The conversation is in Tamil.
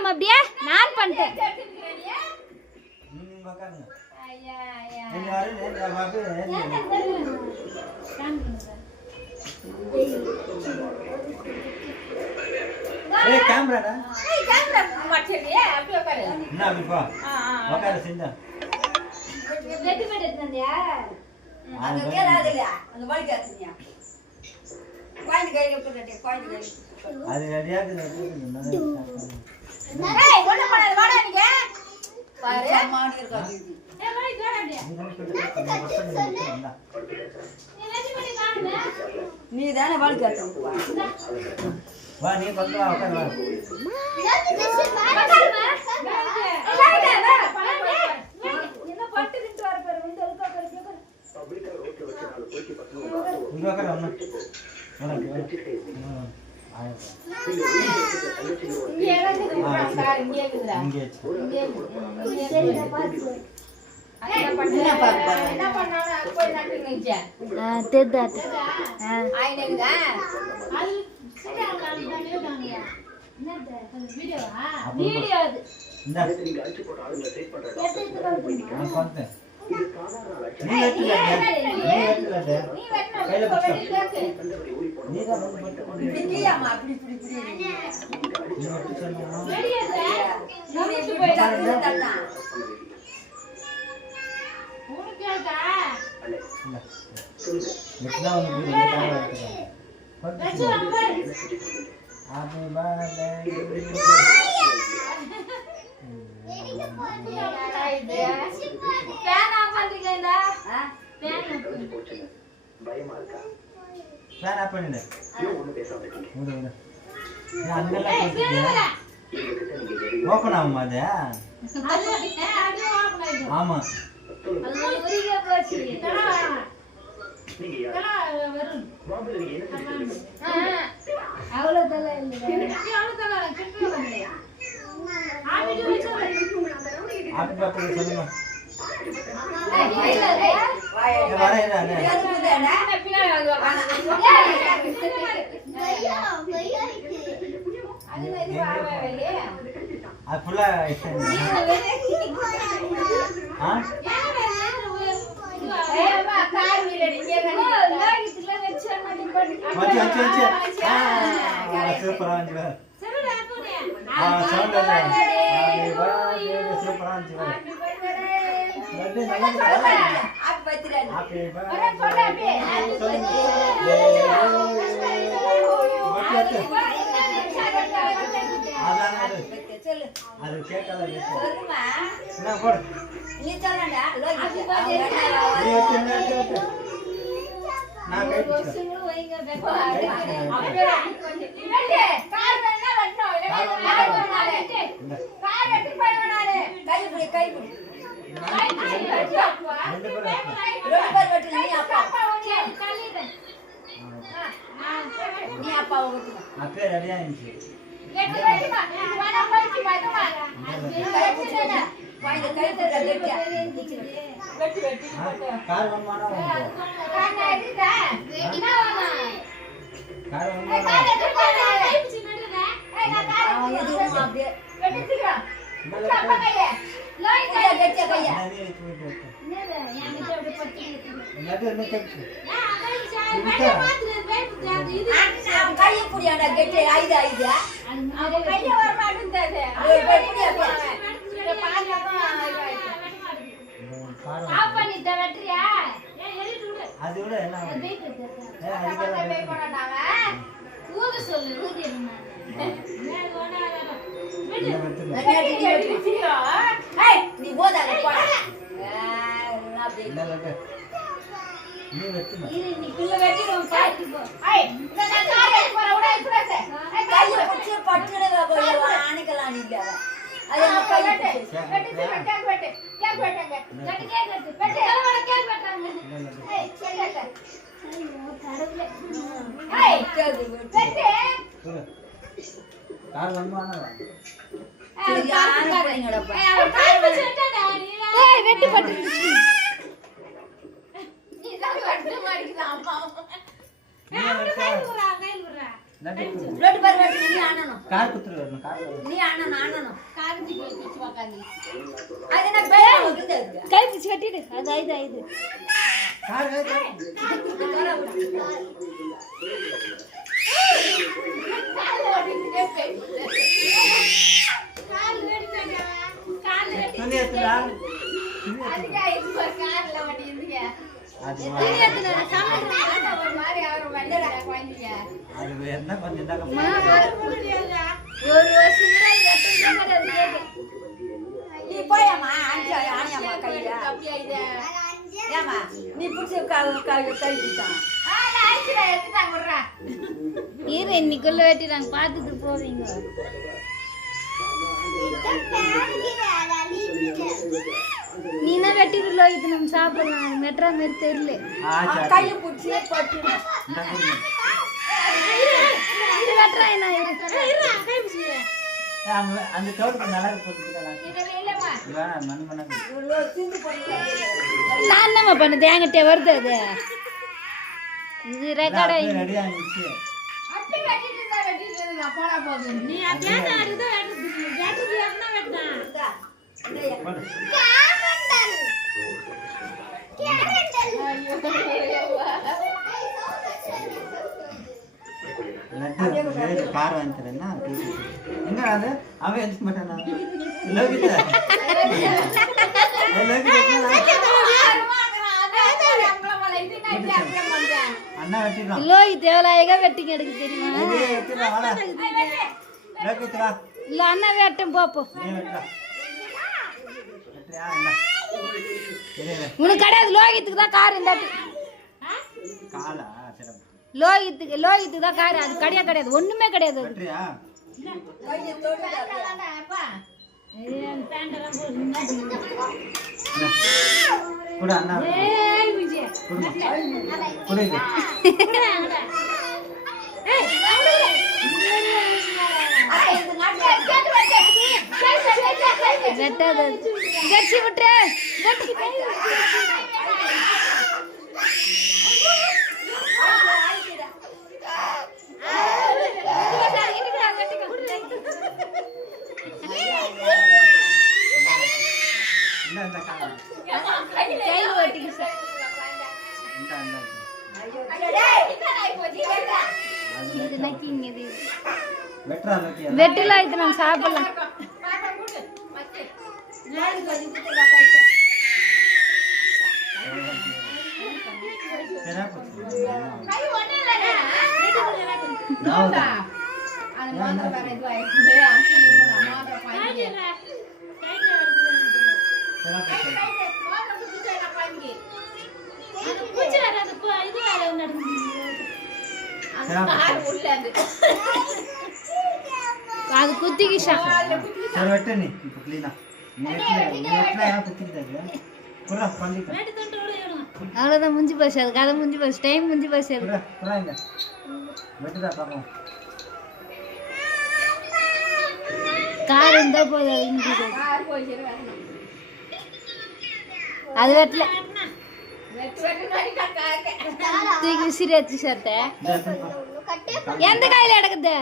அப்படியே நான் பண்ணிட்டேன். கேமராடா அப்படியே உட்காரு. என்ன அப்படி போ உட்காரு சின்ன வெட்டி வெட்டி எடுத்துட்டியா? அது கேளாது இல்லையா? அந்த வாய் கேட்குறியா? கோயிங் கையில போட்டுட்டே கோயிங் கையில. அது ரெடியாகுது. ஏய் ஒண்ணு பண்ணாத வாடா நீங்க. பாரு மாடி இருக்காது. ஏய் வாய் வாடா அப்படியே. நீ தானே வாய் கேட்குற. வா நீ பக்கத்துல உட்காரு வா. என்ன பட்டு திட்டு வர பாரு வந்து ஒழுங்கா பாரு. இங்க உட்காரு அம்மா. இங்க இறங்குது சார் இங்க இருக்குடா. இங்கே சரிடா பாத்து. என்ன பண்ணானே அது போய் நட்டுங்கச்சே. தெதா. ஆயினேங்க. அது சரியா நான் தானேயா. என்னது அந்த வீடியோவா? வீடியோ அது. இந்த நீங்க அடிச்சு போட்டு ஆளுங்க செட் பண்றாங்க. நான் பார்த்தேன். இது சாதாரண லட்சணம். நீ வெட்டல. நீ வெட்டல. கையில பிடிச்சு. நீ தான் வந்து பட்டு கொண்டு. இப்படியாமா அப்படி. நீ வெட்டு சொன்னா. வெளியடா. நமக்கு போய்டா. உனக்கேடா. இல்ல. வெட்டனா வந்து வீடியோ எடுத்துறாங்க. வெச்சு நம்பர். ஆமே பாலே. Fan of பண்றீங்கடா. ஃபேன் பயமா இருக்கா? ஃபேன் ஆஃப் பண்ணிடு. ஒண்ணு பேசாம இருக்கீங்க. விடு. நீ அங்கெல்லாம் போட்டுட்டியா? ஓபன் ஆகுமா அது? அது ஓபன் ஆயிடும். ஆமா. அது உரிங்க போச்சு. தடா வரும். அவ்வளவு தலை இல்ல. அவ்வளவு தலை கிட்ட வந்து. ஆபிடி வெச்சு ஆபி பாத்து சொல்லுங்க. வாய் வரேடா. பின்னாடி வந்து அது ஃபுல்லா ஆ கார் வீல நீங்க லோகித்துல வெச்சு வச்சு சூப்பரா வந்து சரிடா போனே சவுண்ட் சூப்பரா வந்து லட்டு நல்லா ஆப் பத்திரா ஹாப்பி வர சொல்ல அப்படியே சொல்லு அது கேட்காத சொல்லுமா என்ன போடு நீ சொல்லடா லோகி நீ வெட்டு நான் கை பிடிச்சேன் சிங்கிள் வைங்க பேப்பா அப்படியே இவளே கார் வேணா வரணும் இல்ல கார் வெட்டி போய்வனாலே கை பிடி ரெண்டு பேரும் ரெண்டு பேர் வெட்டு நீ அப்பா கலிதன் நீ அப்பா வெட்டு அப்பே ரெடியா இருந்துச்சு வெட்டி வெட்டிமா வாடா போய்ச்சி பாத்துமா கரெக்ட்டா வாங்க கை பிடி வெட்டி வெட்டி கார் வந்தானா கார் எடுடா என்ன வாமா கார் வந்தானா கார் எடுடா டைப் சின்னடா நான் கார் இது அப்படியே வெட்டி சீக்கிரம் அப்பா கையே லோய் கெட்டியா கையா நீ வெட்டு என்னடா யாமிட்ட அப்படியே பட்டி லட்டு என்ன கேட்கு நான் அதான் சார் வெட்ட மாத்திர வெட்டு இது நான் கையை புடியாடா கெட்டி ஐது அது கைய வர மாட்டேங்குது ஆஃப் பண்ணிட்ட வெட்றியா ஏய் எலிட்டு விடு அது விட என்ன வெயிட் அதுக்கு பே பண்ணாங்க ஊது சொல்லு ஊதி என்ன மேல ஓடா வெட்டு ஏய் நீ போடாத போடா அப்படி என்ன லட்டு நீ வெட்டுமா இது நீ குள்ள வெட்டிடும் பாத்து போ ஏய் நான் கார் எடுத்து போற உடனே இப்பறே கையை பிடிச்சி பட்டுடுவா போய் ஆணிக்கலாம் நீங்க அது நம்ம கை வெட்டி கேக் வெட்டு கேக் வெட்டுங்க வெட்டி கேக் வெட்டு வெட்டி எல்லாம் கேக் வெட்டாங்க ஏய் செல்லல ஐயோ கடவுளே ஏய் கேக்கு வெட்டு சொல்லு கார் வந்தானா ஏய் வெட்டி பட்டு நீ தான் வெட்டு மாட்டீங்க அம்மா நீ வெட்டு கையில விடுறா ரோட்டு பாரு வெட்டு நீ ஆனணும் கார் குத்துரு வரணும் கார் நீ ஆனணும் காரஞ்சி போயிடுச்சு உக்காந்து அது என்ன பேர் வந்து கை பிடிச்சி கட்டிடு அது ஐது கார் துணி எடுத்துடா அது என்ன கொஞ்சம் நீ போயம்மா ஆனியம்மா கையில ஏமா நீ பிடிச்சி கைவிட்டான் இரு இன்னைக்குள்ள வெட்டிடுறாங்க பார்த்துட்டு போவீங்க நீனா வெட்டிடுல இது நம்ம சாப்பிடலாம் மெட்ரா மாரி தெரியல கையை பிடிச்சி போட்டு இது வெட்டுறா என்ன அந்த தோட்டத்துக்கு நல்லா போட்டுக்கலாம் நான் என்னம்மா பண்ணுது என்கிட்ட வருது அது இது ரெக்கார்ட் ஆகி ரெடியா இருந்துச்சு கார் வாங்கிக்கிறேன்னா எங்க அது அவன் எடுக்க மாட்டானா லோகிதா அண்ணா வெட்டிடலாம் லோகித் தேவலாயகா வெட்டிங்க எடுக்க தெரியுமா இல்ல அண்ணா வெட்டும் போப்போ உனக்கு கிடையாது லோகித்துக்கு தான் கார் இந்த லோகித்துக்கு தான் கார் அது கிடையாது ஒண்ணுமே கிடையாது கூட அண்ணா வெட்டாது கட்சி விட்டுரு வெட்டில இது நம்ம சாப்பிடலாம் அது குத்திக்கிஷா சரி வெட்டு நீ இப்போ க்ளீனா நீ வெட்டல குத்திக்கிட்டாங்க புரா பண்ணிட்டு அவ்வளோதான் முடிஞ்சு போச்சு அது கதை முடிஞ்சு போச்சு டைம் முடிஞ்சு போச்சு அது புரா இங்க வெட்டுதா பாப்போம் கார் இருந்தா போதும் அது வெட்டல தூக்கி விசிறி வச்சு சார்ட்ட எந்த காயில எடுக்குது